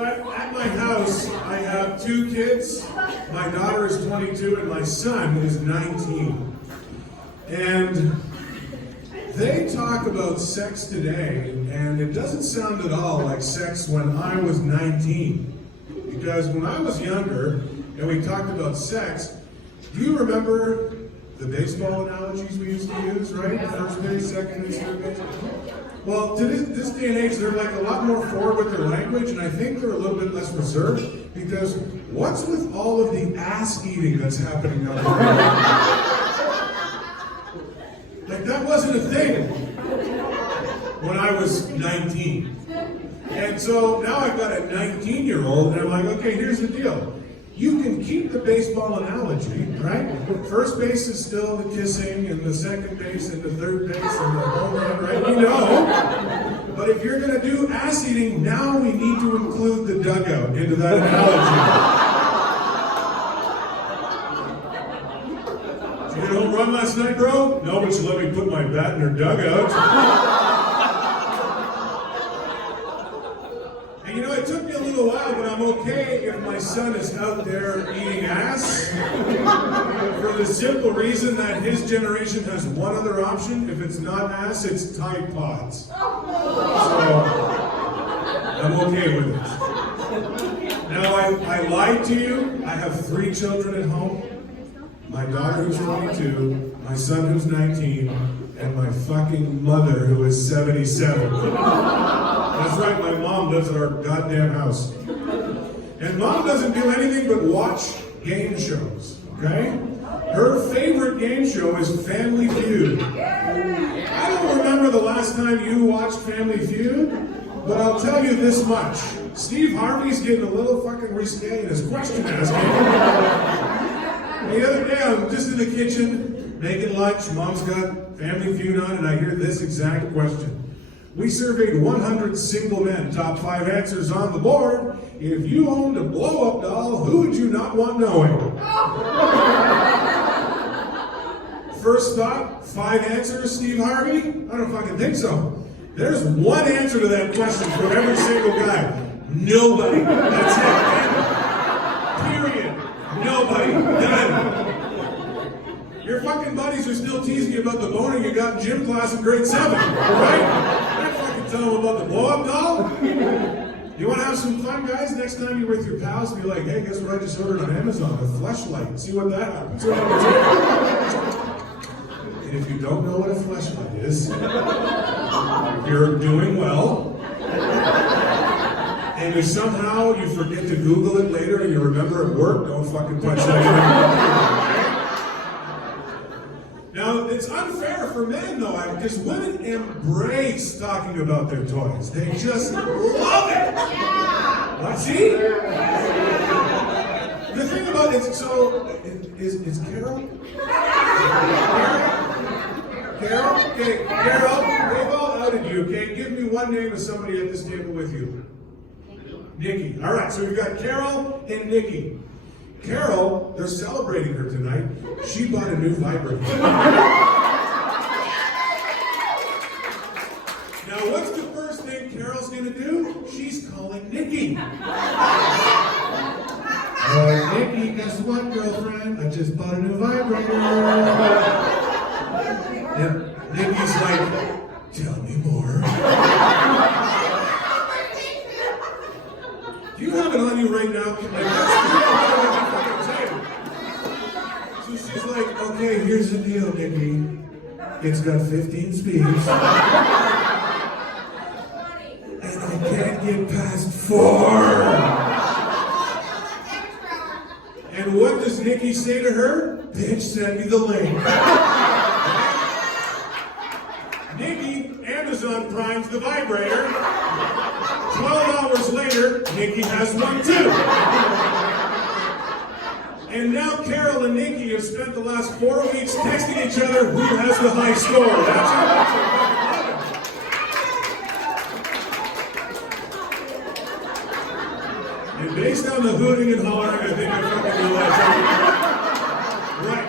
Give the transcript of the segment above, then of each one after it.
So at my house, I have two kids. My daughter is 22 and my son is 19. And they talk about sex today, and it doesn't sound at all like sex when I was 19. Because when I was younger, and we talked about sex, do you remember the baseball analogies we used to use, right? First base, second base, third base. Well, to this day and age, they're like a lot more forward with their language, and I think they're a little bit less reserved, because what's with all of the ass eating that's happening out there? Like, that wasn't a thing when I was 19. And so now I've got a 19-year-old, and I'm like, okay, here's the deal. You can keep the baseball analogy, right? First base is still the kissing, and the second base, and the third base, and the home run, right? We know. But if you're going to do ass eating, now we need to include the dugout into that analogy. You know, run last night, bro? No, but you let me put my bat in her dugout. And you know, it took me a little while, but I'm okay if my son is out there eating ass. For the simple reason that his generation has one other option. If it's not ass, it's Tide Pods. So, I'm okay with it. Now, I lied to you. I have 3 children at home. My daughter who's 22, my son who's 19, and my fucking mother who is 77. That's right, my mom lives at our goddamn house. And mom doesn't do anything but watch game shows, okay? Her favorite game show is Family Feud. I don't remember the last time you watched Family Feud, but I'll tell you this much. Steve Harvey's getting a little fucking risque in his question asking. The other day, I'm just in the kitchen, making lunch. Mom's got Family Feud on, and I hear this exact question. We surveyed 100 single men. Top 5 answers on the board. If you owned a blow-up doll, who would you not want knowing? First thought, 5 answers, Steve Harvey? I don't fucking think so. There's one answer to that question for every single guy. Nobody. That's it. Period. Nobody. Done. Your fucking buddies are still teasing you about the boner you got in gym class in grade 7, right? Don't fucking tell them about the blow-up doll. You want to have some fun, guys? Next time you're with your pals, be like, hey, guess what I just ordered on Amazon? A fleshlight. See what that happens. And if you don't know what a fleshlight is, you're doing well. And if somehow you forget to Google it later and you remember at work, don't fucking touch that. Now, it's unfair for men, though, because women embrace talking about their toys. They just love it. Yeah. What, see? Yeah. The thing about it, so, is Carol? Carol? Okay, Carol, they've all outed you, okay? Give me one name of somebody at this table with you. Nikki. All right, so we've got Carol and Nikki. Carol, they're celebrating her tonight. She bought a new vibrator. Now, what's the first thing Carol's gonna do? She's calling Nikki. Nikki, guess what, girlfriend? I just bought a new vibrator. And Nikki's like, tell me more. Do you have it on you right now? So she's like, okay, here's the deal, Nikki. It's got 15 speeds. And I can't get past 4. And what does Nikki say to her? Bitch, send me the link. Nikki, Amazon Prime's the vibrator. 12 hours later, Nikki has one too. And now Carol and Nikki have spent the last 4 weeks texting each other who has the high score. That's it. And based on the hooting and hollering, I think I fucking realize right.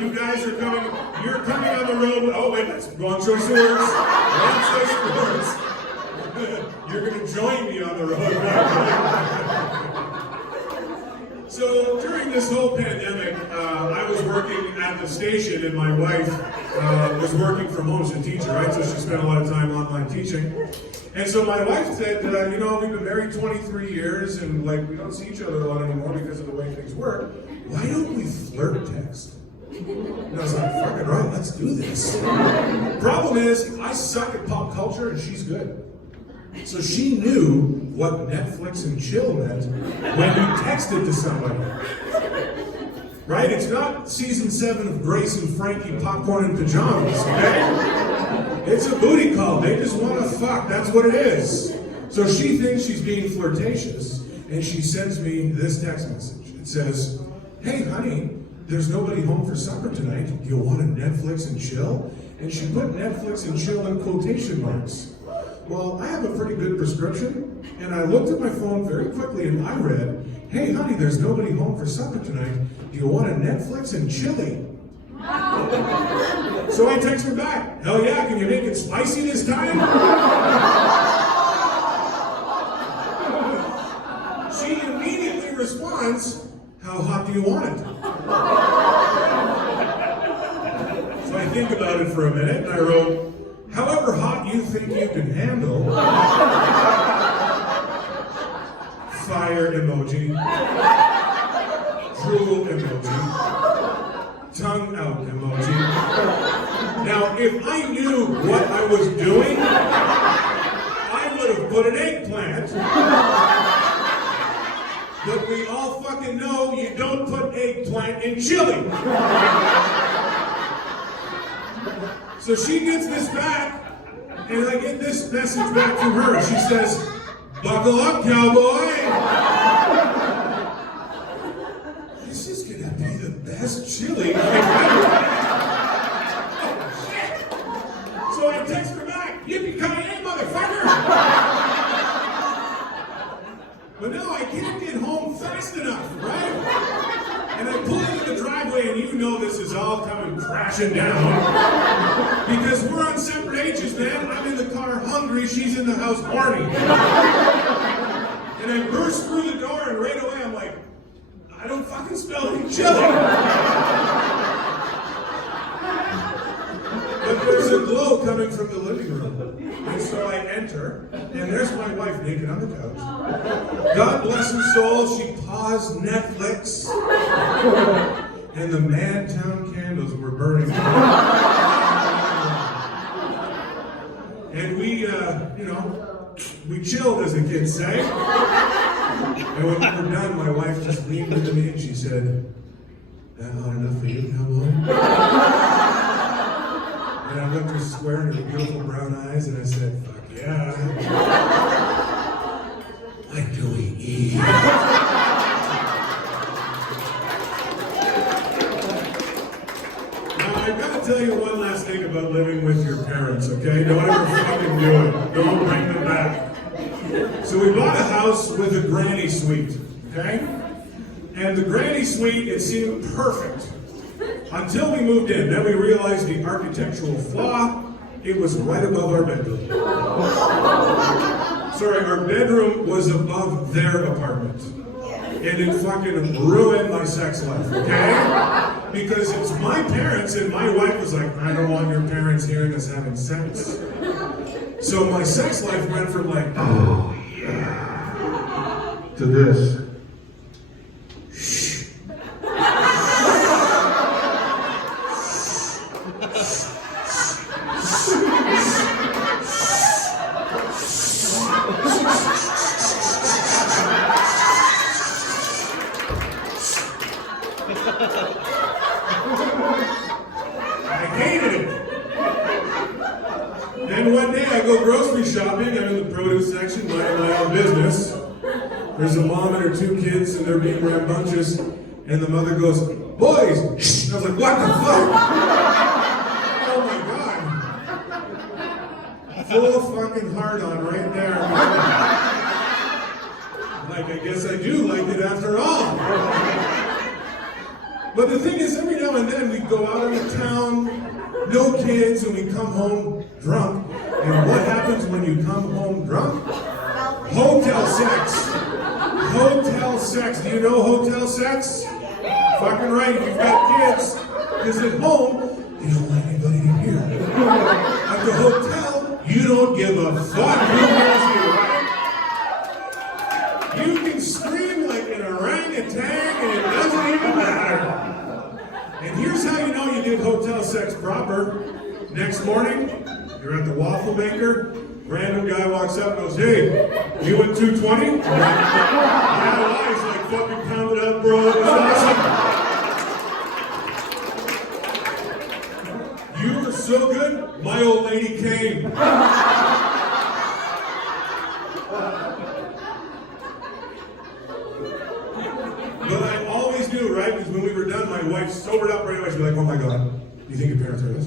You guys are coming, you're coming on the road. Oh wait, that's wrong choice of words. Wrong choice of words. You're going to join me on the road. this whole pandemic, I was working at the station, and my wife was working from home. She's a teacher, right? So she spent a lot of time online teaching. And so my wife said, you know, we've been married 23 years, and like we don't see each other a lot anymore because of the way things work. Why don't we flirt text? And I was like, fucking right, let's do this. Problem is, I suck at pop culture, and she's good. So she knew what Netflix and chill meant when you texted to somebody. Right? It's not season 7 of Grace and Frankie popcorn and pajamas, okay? It's a booty call. They just want to fuck. That's what it is. So she thinks she's being flirtatious, and she sends me this text message. It says, hey, honey, there's nobody home for supper tonight. Do you want to Netflix and chill? And she put Netflix and chill in quotation marks. Well, I have a pretty good prescription, and I looked at my phone very quickly and I read, hey honey, there's nobody home for supper tonight. Do you want a Netflix and chili? So I text her back, hell yeah, can you make it spicy this time? She immediately responds, how hot do you want it? So I think about it for a minute, and I wrote, however hot you think you can handle. Fire emoji. Drool emoji. Tongue out emoji. Now, if I knew what I was doing, I would have put an eggplant. But we all fucking know you don't put eggplant in chili. So she gets this back, and I get this message back from her. She says, buckle up, cowboy. This is gonna be the best chili I've ever had. Oh, shit. So I text her back, yippee-ki-yay, motherfucker. But no, I can't get home fast enough, right? And I pull into the driveway, and you know this is all coming crashing down. Because we're on separate ages, man. I'm in the car hungry, she's in the house horny. And I burst through the door, and right away I'm like, I don't fucking smell any chili. But there's a glow coming from the living room. And so I enter, and there's my wife naked on the couch. God bless her soul, she paused Netflix. And the Madtown candles were burning. And we, we chilled, as the kids say. And when we were done, my wife just leaned into me and she said, that hot enough for you, cowboy? And I looked her square in her beautiful brown eyes and I said, fuck yeah. What do we eat? Now, I've got to tell you one last thing about living with your parents, okay? Don't ever fucking do it. Don't bring them back. So we bought a house with a granny suite, okay? And the granny suite, it seemed perfect. Until we moved in, then we realized the architectural flaw. It was right above our bedroom. Sorry, our bedroom was above their apartment. And it fucking ruined my sex life, okay? Because it's my parents, and my wife was like, I don't want your parents hearing us having sex. So my sex life went from like, oh yeah, to this. I hated it. Then one day I go grocery shopping. I'm in the produce section, minding my own business. There's a mom and her 2 kids, and they're being rambunctious. And the mother goes, boys! And I was like, what the fuck? Oh my god. Full fucking hard on right there. Like, I guess I do like it after all. But the thing is, every now and then we go out into town, no kids, and we come home drunk. And what happens when you come home drunk? Hotel sex. Hotel sex. Do you know hotel sex? Fucking right, if you've got kids. Because at home, you don't let anybody in here. At the hotel, you don't give a fuck who has you, right? You can scream like an orangutan and it doesn't even matter. And here's how you know you did hotel sex proper. Next morning, you're at the waffle maker, random guy walks up and goes, hey, you went 220? Yeah, he's like, fucking pound it up, bro, it was awesome. You were so good, my old lady came. But I always knew, right? Because when we were done, my wife sobered up right away. She'd be like, oh my God, do you think your parents heard this?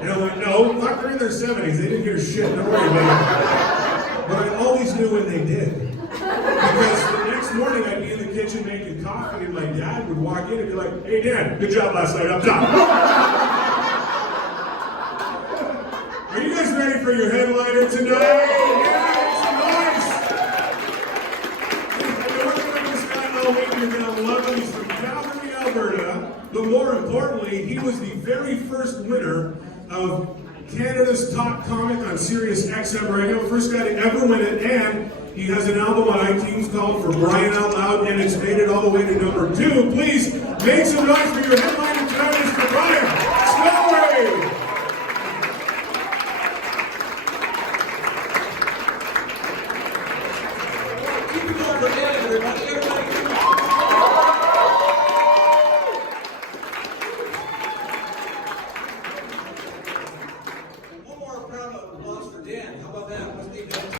And I'm like, no, fuck, they're in their 70s. They didn't hear shit, don't worry about it. But I always knew when they did. Because the next morning I'd be in the kitchen making coffee and my dad would walk in and be like, hey Dad, good job last night, up top. Are you guys ready for your headliner tonight? You're going to love him. He's from Calgary, Alberta. But more importantly, he was the very first winner of Canada's Top Comic on Sirius XM Radio. First guy to ever win it. And he has an album on iTunes called For Crying Out Loud. And it's made it all the way to #2. Please make some noise for your headline.